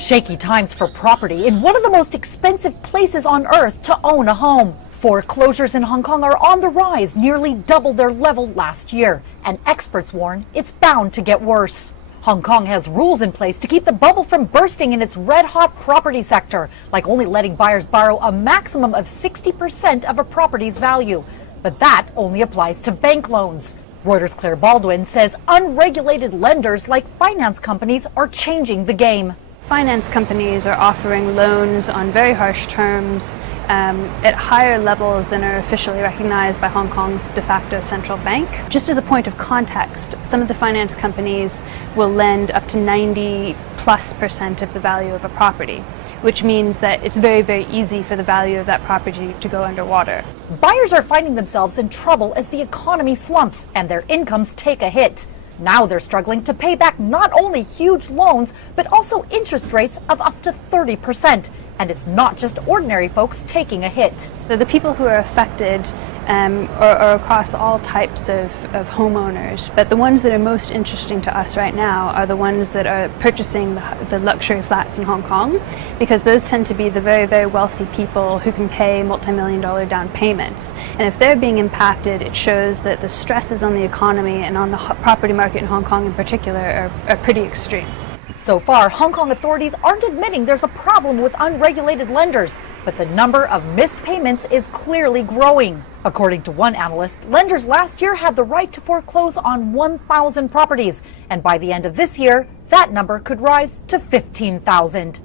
Shaky times for property in one of the most expensive places on earth to own a home. Foreclosures in Hong Kong are on the rise, nearly double their level last year, and experts warn it's bound to get worse. Hong Kong has rules in place to keep the bubble from bursting in its red-hot property sector, like only letting buyers borrow a maximum of 60% of a property's value. But that only applies to bank loans. Reuters' Claire Baldwin says unregulated lenders like finance companies are changing the game. Finance companies are offering loans on very harsh terms at higher levels than are officially recognized by Hong Kong's de facto central bank. Just as a point of context, some of the finance companies will lend up to 90+% of the value of a property, which means that it's very, very easy for the value of that property to go underwater. Buyers are finding themselves in trouble as the economy slumps and their incomes take a hit. Now they're struggling to pay back not only huge loans, but also interest rates of up to 30%. And it's not just ordinary folks taking a hit. So the people who are affected are across all types of homeowners, but the ones that are most interesting to us right now are the ones that are purchasing the luxury flats in Hong Kong, because those tend to be the very, very wealthy people who can pay multi-million-dollar down payments. And if they're being impacted, it shows that the stresses on the economy and on the property market in Hong Kong in particular are pretty extreme. So far, Hong Kong authorities aren't admitting there's a problem with unregulated lenders, but the number of missed payments is clearly growing. According to one analyst, lenders last year had the right to foreclose on 1,000 properties, and by the end of this year, that number could rise to 15,000.